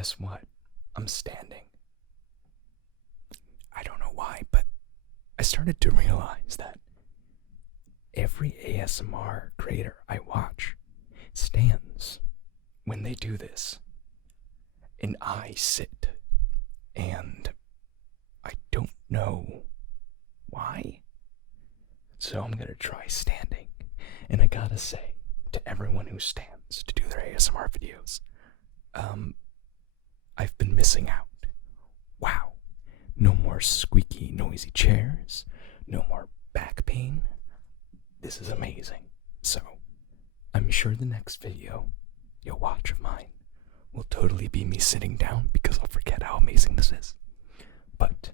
guess what? I'm standing. I don't know why, but I started to realize that every ASMR creator I watch stands when they do this. And I sit. And I don't know why. So I'm gonna try standing. And I gotta say, to everyone who stands to do their ASMR videos, I've been missing out. Wow. No more squeaky, noisy chairs. No more back pain. This is amazing. So, I'm sure the next video you'll watch of mine will totally be me sitting down because I'll forget how amazing this is. But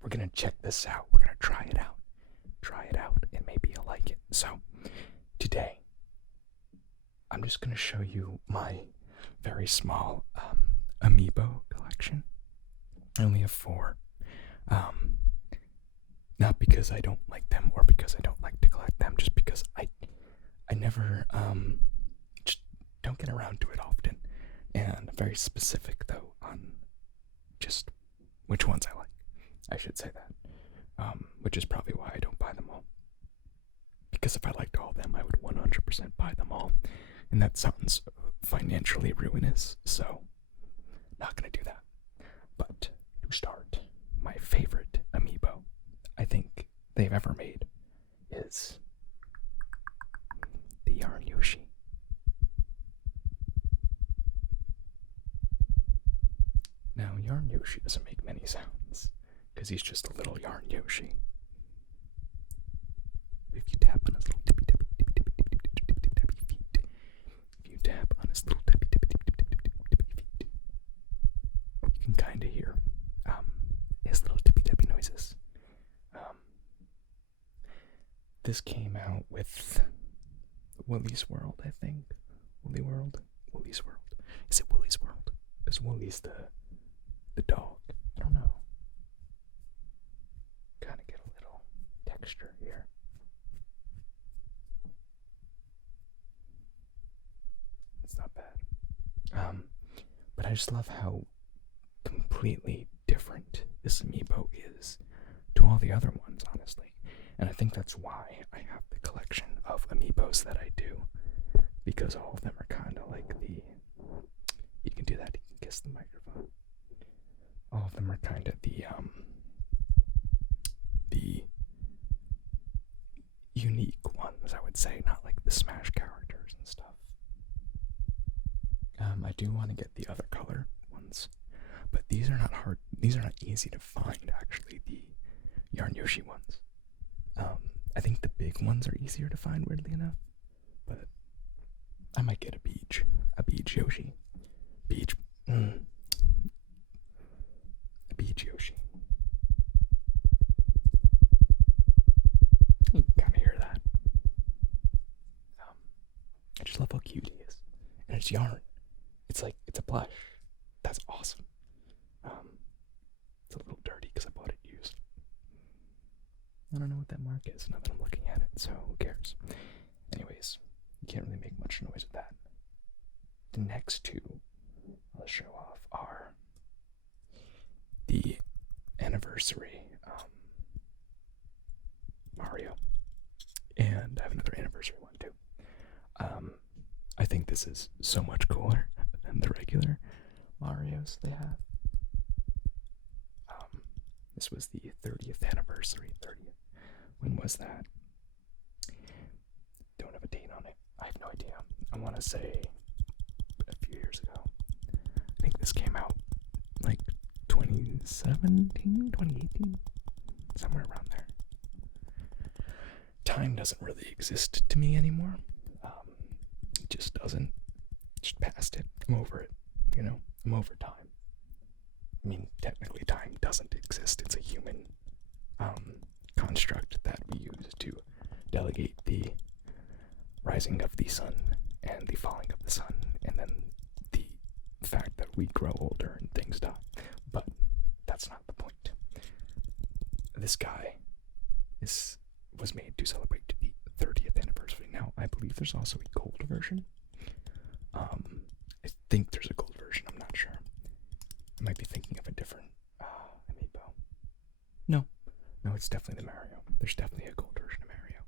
we're gonna check this out. We're gonna try it out. And maybe you'll like it. So, today, I'm just gonna show you my very small Amiibo collection. I only have 4. Not because I don't like them or because I don't like to collect them, just because I never just don't get around to it often. And I'm very specific though on just which ones I like. I should say that. Which is probably why I don't buy them all. Because if I liked all of them, I would 100% buy them all. And that sounds financially ruinous, so not gonna do that. But to start, my favorite Amiibo I think they've ever made is the Yarn Yoshi. Now, Yarn Yoshi doesn't make many sounds, because he's just a little Yarn Yoshi. If you tap on his little tippy tappy feet, if you tap on his little tippy tappy feet, you can kind of hear his little tippy tappy noises. This came out with Woolly's World, I think. Woolly's World. Is it Woolly's World? Is Woolly's the dog? I don't know. Kind of get a little texture here. It's not bad. But I just love how completely different this Amiibo is to all the other ones, honestly. And I think that's why I have the collection of Amiibos that I do, because all of them are kind of like you can do that, you can kiss the microphone. All of them are kind of the unique ones, I would say, not like the Smash characters and stuff. I do want to get the other color ones, but these are not easy to find, actually, the Yarn Yoshi ones. I think the big ones are easier to find, weirdly enough, but I might get a beach Yoshi. A beach Yoshi. You can kind of hear that. I just love how cute he is. And it's yarn. It's a plush. That's awesome. It's a little dirty because I bought it used. I don't know what that mark is now that I'm looking at it, so who cares? Anyways, you can't really make much noise with that. The next two I'll show off are the anniversary Mario, and I have another anniversary one too. I think this is so much cooler than the regular Marios they have. This was the 30th anniversary. 30th. When was that? Don't have a date on it. I have no idea. I want to say a few years ago. I think this came out like 2017, 2018, somewhere around there. Time doesn't really exist to me anymore. It just doesn't. Just past it. I'm over it. I'm over time. I mean, technically time doesn't exist. It's a human construct that we use to delegate the rising of the sun and the falling of the sun, and then the fact that we grow older and things die. But that's not the point. This guy was made to celebrate the 30th anniversary. Now, I believe there's also a gold version. I think there's a gold version. I'm not sure. it's definitely the Mario. There's definitely a gold version of Mario.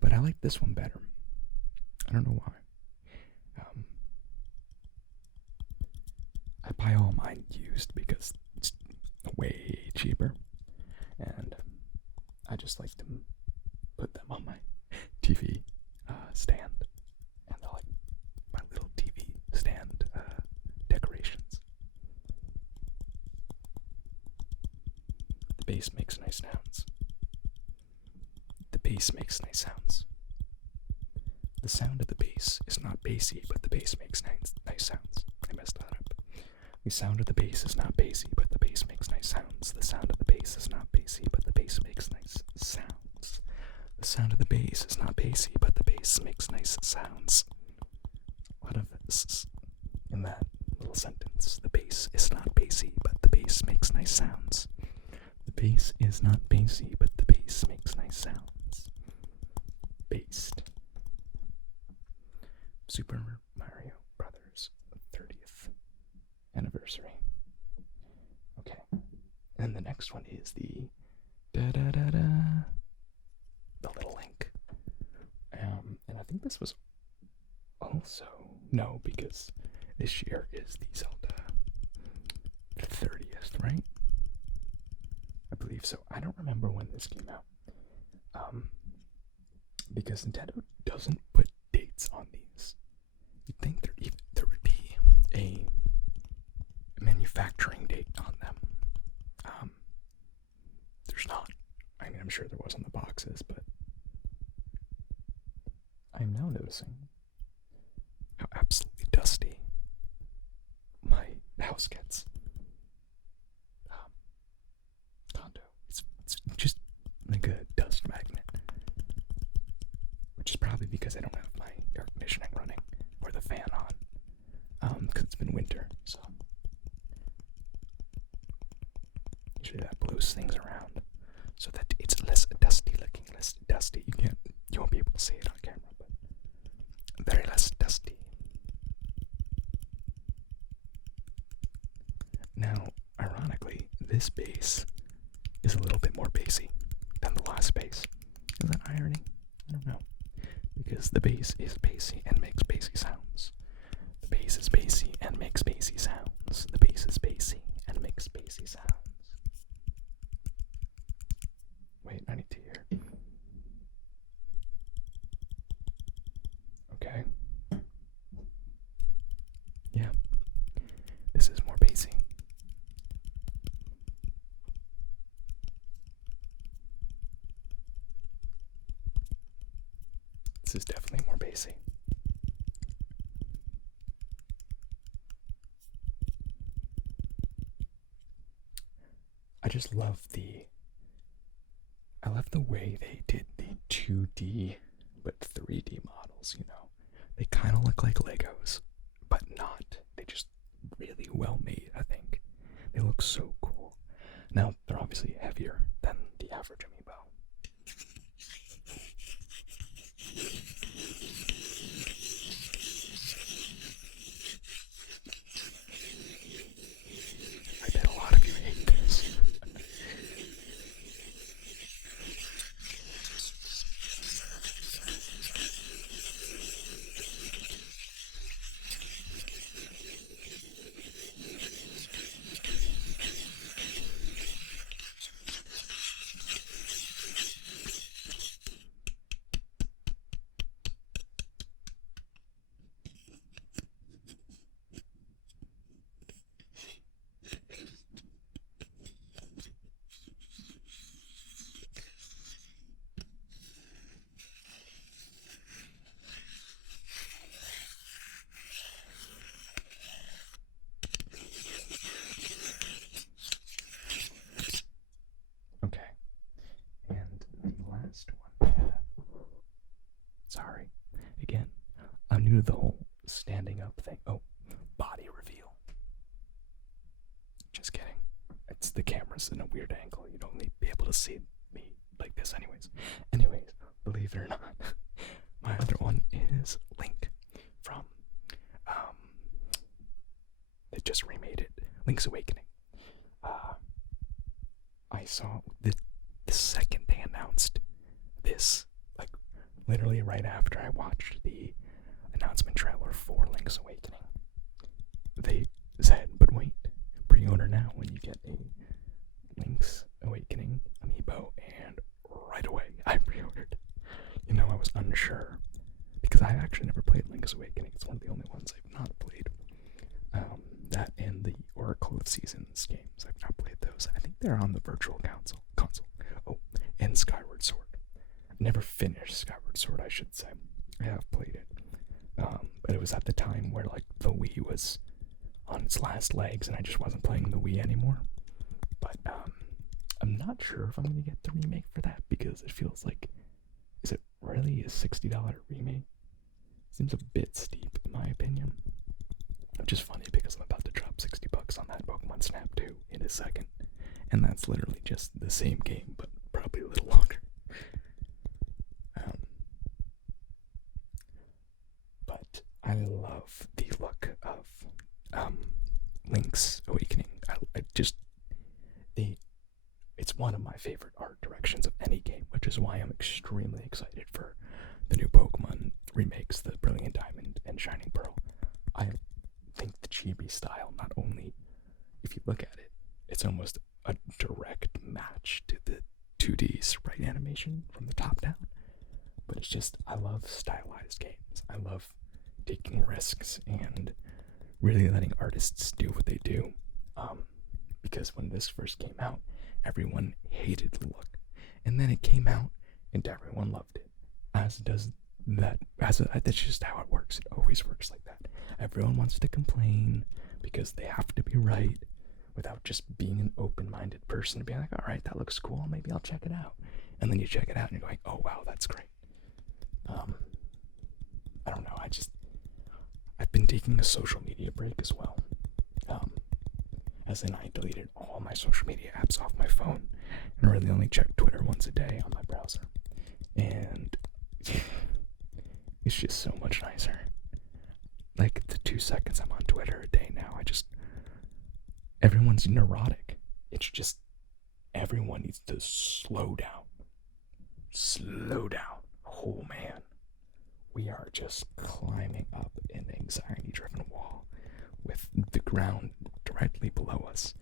But I like this one better. I don't know why. I buy all mine used because it's way cheaper. And I just like to put them on my TV stand. And they're like my little TV stand decorations. The bass makes nice sounds. The bass makes nice sounds. The sound of the bass is not bassy, but the bass makes nice sounds. I messed that up. The sound of the bass is not bassy, but the bass makes nice sounds. The sound of the bass is not bassy, but the bass makes nice sounds. The sound of the bass is not bassy, but the bass makes nice sounds. A lot of this in that little sentence. The bass is not bassy, but the bass makes nice sounds. The bass is not bassy, but the bass makes nice sounds. Based. Super Mario Brothers 30th anniversary. Okay. And the next one is the the little link. And I think this was also no, because this year is the Zelda 30th, right? I believe so. I don't remember when this came out. Because Nintendo doesn't put dates on these. You'd think there would be a manufacturing date on them. There's not. I mean, I'm sure there was on the boxes, but I'm now noticing how absolutely dusty my house gets. Condo. It's just like a dust magnet. Which is probably because I don't have my air conditioning running or the fan on. Because it's been winter, so usually that blows things around so that it's less dusty looking, less dusty. You won't be able to see it on camera, but very less dusty. Now, ironically, this bass is a little bit more bassy than the last bass. Is that irony? I don't know. Because the bass is bassy and makes bassy sounds. The bass is bassy and makes bassy sounds. The bass is bassy and makes bassy sounds. Wait, I need to hear. Okay. Yeah. This is more bassy. This is definitely more bassy. I just love the way they did the 2D but 3D models, you know. They kind of look like Legos, but not. They just really well made, I think. They look so cool. Now, they're obviously heavier than the average Amiibo. I bet a lot of you hate this. Sorry. Again, I'm new to the whole standing up thing. Oh, body reveal. Just kidding. It's the camera's in a weird angle. You'd only be able to see me like this anyways. Anyways, believe it or not, my other one is Link from, they just remade it, Link's Awakening. I saw the second announced this, like, literally right after I watched the announcement trailer for Link's Awakening. They said, but wait, pre-order now when you get a Link's Awakening Amiibo, and right away I pre-ordered. You know, I was unsure, because I actually never played Link's Awakening. It's one of the only ones I've not played. That and the Oracle of Seasons games, I've not played those. I think they're on the virtual console. Oh, and Skyward Sword. I never finished Skyward Sword, I should say. I have played it. But it was at the time where, like, the Wii was on its last legs and I just wasn't playing the Wii anymore. But I'm not sure if I'm going to get the remake for that, because it feels like, is it really a $60 remake? Seems a bit steep in my opinion. Which is funny because I'm about to drop $60 on that Pokemon Snap 2 in a second. And that's literally just the same game, but probably a little longer. But I love the look of Link's Awakening. It's one of my favorite art directions of any game, which is why I'm extremely excited for the new Pokemon remakes, the Brilliant Diamond and Shining Pearl. I think the chibi style, not only, if you look at it, it's almost a direct match to the 2D sprite animation from the top down, but it's just, I love stylized games. I love taking risks and really letting artists do what they do, because when this first came out, everyone hated the look, and then it came out and everyone loved it, as does that. That's just how it works. It always works like that. Everyone wants to complain because they have to be right, without just being an open-minded person and being like, all right, that looks cool, maybe I'll check it out. And then you check it out and you're going, oh wow, that's great. I don't know, I've been taking a social media break as well. As in, I deleted all my social media apps off my phone and really only check Twitter once a day on my browser. And it's just so much nicer. Like, the 2 seconds I'm on Twitter a day now, everyone's neurotic. It's just, everyone needs to slow down. Slow down. Oh man. We are just climbing up an anxiety-driven wall with the ground directly below us,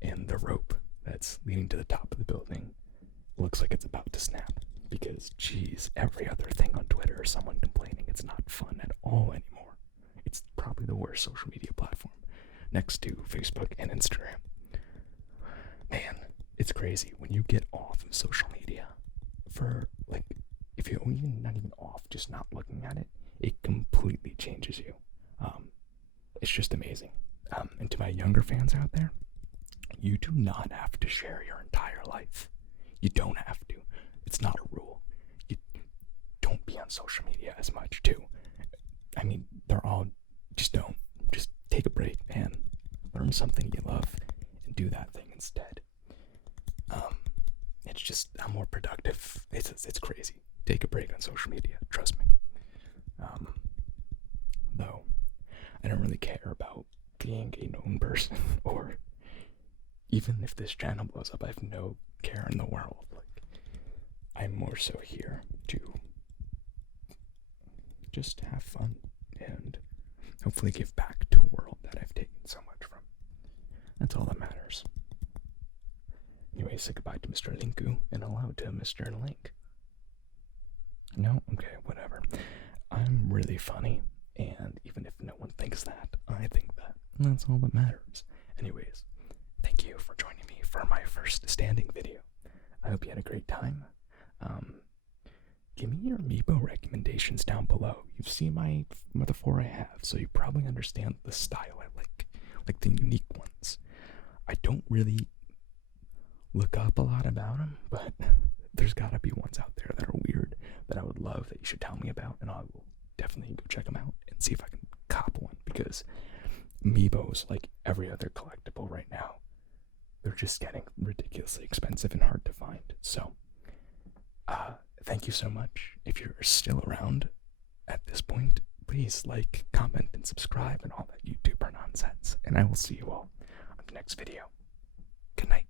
and the rope that's leading to the top of the building looks like it's about to snap, because, geez, every other thing on Twitter is someone complaining. It's not fun at all anymore. It's probably the worst social media platform, next to Facebook and Instagram. Man, it's crazy when you get off of social media for, like, if you're even not even off, just not looking at it, it completely changes you. It's just amazing. And to my younger fans out there, you do not have to share your entire life. You don't have to. It's not a rule. You don't be on social media as much too. I mean, just don't. Just take a break, man. Learn something you love and do that thing instead. It's just, I'm more productive. It's crazy. Take a break on social media. Trust me. Though, I don't really care about being a known person, or even if this channel blows up, I have no care in the world. Like, I'm more so here to just have fun and hopefully give back to a world that I've taken so much from. That's all that matters. Anyway, say goodbye to Mr. Linku and hello to Mr. Link. No? Okay, whatever. I'm really funny, and even if no one thinks that, I think that. And that's all that matters. Anyways, thank you for joining me for my first standing video. I hope you had a great time. Give me your Amiibo recommendations down below. You've seen the 4 I have, so you probably understand the style I like the unique ones. I don't really look up a lot about them, but there's gotta be ones out there that are weird that I would love that you should tell me about, and I will definitely go check them out and see if I can cop one, because Amiibos, like every other collectible right now, they're just getting ridiculously expensive and hard to find. So, thank you so much. If you're still around at this point, please like, comment, and subscribe and all that YouTuber nonsense. And I will see you all on the next video. Good night.